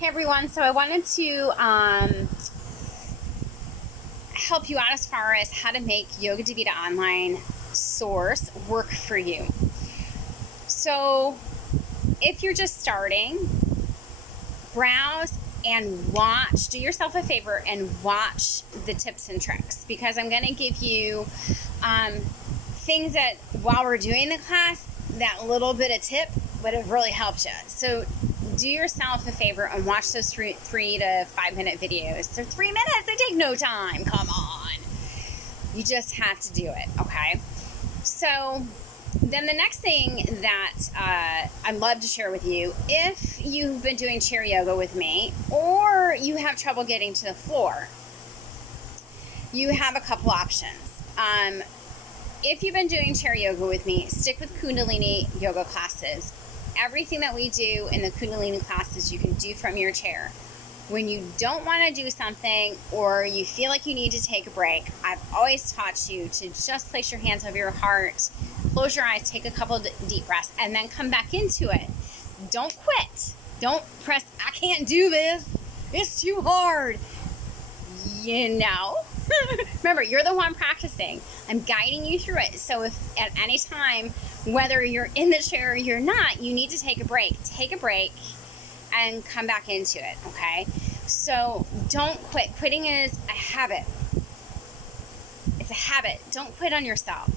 Hey everyone, so I wanted to help you out as far as how to make Yoga Divita Online source work for you. So if you're just starting, browse and watch, do yourself a favor and watch the tips and tricks, because I'm going to give you things that while we're doing the class, that little bit of tip would have really helped you. So do yourself a favor and watch those 3 to 5 minute videos. They're 3 minutes, they take no time. Come on. You just have to do it, okay? So then the next thing that I'd love to share with you, if you've been doing chair yoga with me or you have trouble getting to the floor, you have a couple options. If you've been doing chair yoga with me, stick with Kundalini yoga classes. Everything that we do in the Kundalini classes, you can do from your chair. When you don't want to do something or you feel like you need to take a break, I've always taught you to just place your hands over your heart, close your eyes, take a couple deep breaths, and then come back into it. Don't quit. Don't press, I can't do this. It's too hard. Remember, you're the one practicing. I'm guiding you through it. So if at any time, whether you're in the chair or you're not, you need to take a break. Take a break and come back into it, okay? So don't quit. Quitting is a habit. It's a habit. Don't quit on yourself.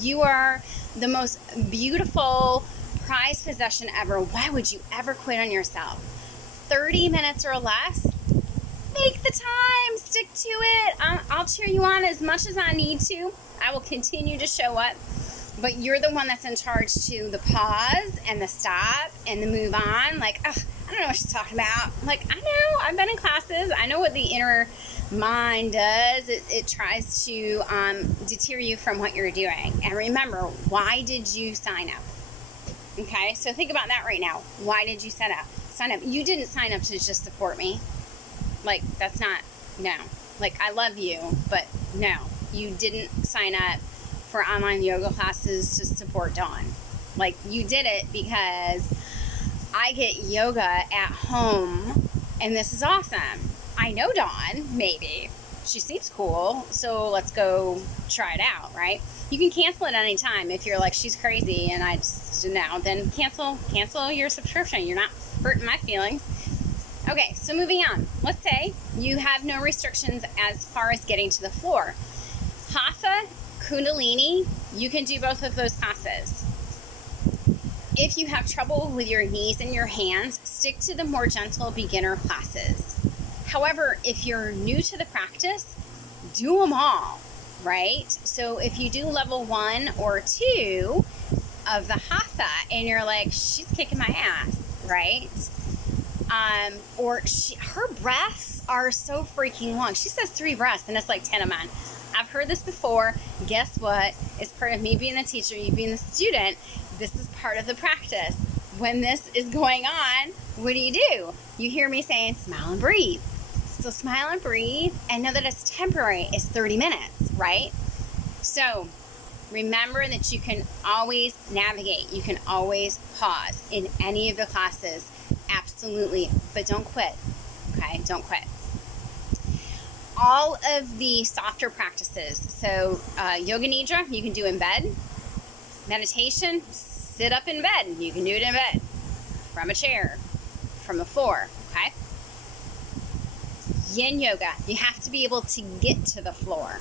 You are the most beautiful, prized possession ever. Why would you ever quit on yourself? 30 minutes or less. Make the time, stick to it. I'll cheer you on as much as I need to. I will continue to show up, but you're the one that's in charge to the pause and the stop and the move on. Like, I don't know what she's talking about. Like, I know, I've been in classes. I know what the inner mind does. It tries to deter you from what you're doing. And remember, why did you sign up? Okay, so think about that right now. Why did you sign up? You didn't sign up to just support me. Like, that's not, no. Like, I love you, but no. You didn't sign up for online yoga classes to support Dawn. Like, you did it because I get yoga at home, and this is awesome. I know Dawn, maybe. She seems cool, so let's go try it out, right? You can cancel it anytime if you're like, she's crazy, and I just, no, then cancel your subscription. You're not hurting my feelings. Okay, so moving on. Let's say you have no restrictions as far as getting to the floor. Hatha, Kundalini, you can do both of those classes. If you have trouble with your knees and your hands, stick to the more gentle beginner classes. However, if you're new to the practice, do them all, right? So if you do level 1 or 2 of the Hatha and you're like, she's kicking my ass, right? Her breaths are so freaking long. She says 3 breaths, and it's like 10 a month. I've heard this before. Guess what? It's part of me being the teacher, you being the student. This is part of the practice. When this is going on, what do? You hear me saying, smile and breathe. So smile and breathe, and know that it's temporary. It's 30 minutes, right? So remember that you can always navigate. You can always pause in any of the classes. Absolutely, but don't quit, okay? Don't quit. All of the softer practices, so Yoga Nidra, you can do in bed. Meditation, sit up in bed. You can do it in bed, from a chair, from the floor, okay? Yin Yoga, you have to be able to get to the floor,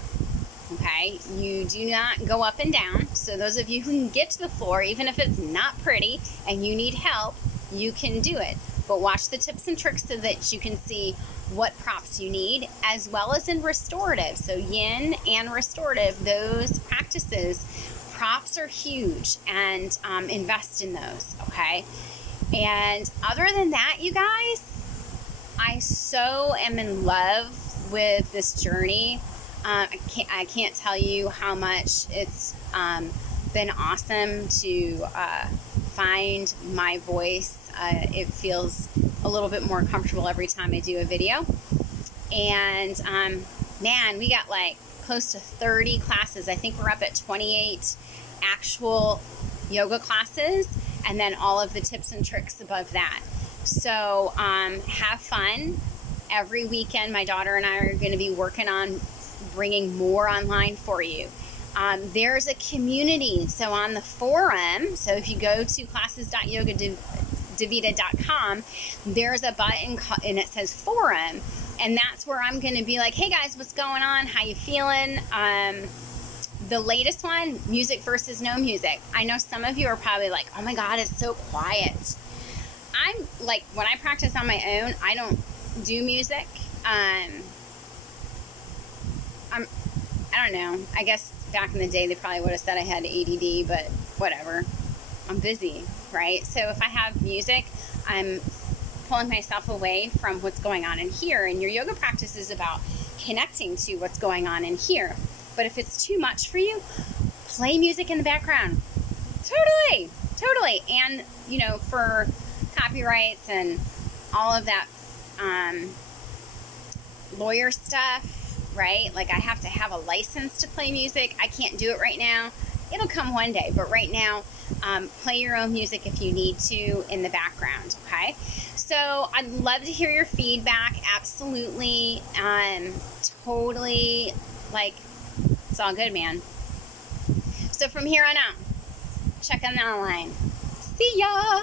okay? You do not go up and down. So those of you who can get to the floor, even if it's not pretty and you need help, you can do it. But watch the tips and tricks so that you can see what props you need, as well as in restorative. So yin and restorative, those practices, props are huge, and invest in those, okay? And other than that, you guys, I so am in love with this journey. I can't tell you how much it's been awesome to find my voice. It feels a little bit more comfortable every time I do a video. And man, we got like close to 30 classes. I think we're up at 28 actual yoga classes, and then all of the tips and tricks above that. So have fun. Every weekend, my daughter and I are going to be working on bringing more online for you. There's a community. So on the forum, so if you go to classes.yogadavita.com, there's a button and it says forum. And that's where I'm going to be like, hey guys, what's going on? How you feeling? The latest one, music versus no music. I know some of you are probably like, oh my God, it's so quiet. I'm like, when I practice on my own, I don't do music. I don't know. I guess back in the day, they probably would have said I had ADD, but whatever. I'm busy, right? So if I have music, I'm pulling myself away from what's going on in here. And your yoga practice is about connecting to what's going on in here. But if it's too much for you, play music in the background. Totally. And, you know, for copyrights and all of that lawyer stuff, right? Like I have to have a license to play music. I can't do it right now. It'll come one day, but right now, play your own music if you need to in the background, okay? So I'd love to hear your feedback. Absolutely. Totally, like, it's all good, man. So from here on out, check on the online. See ya!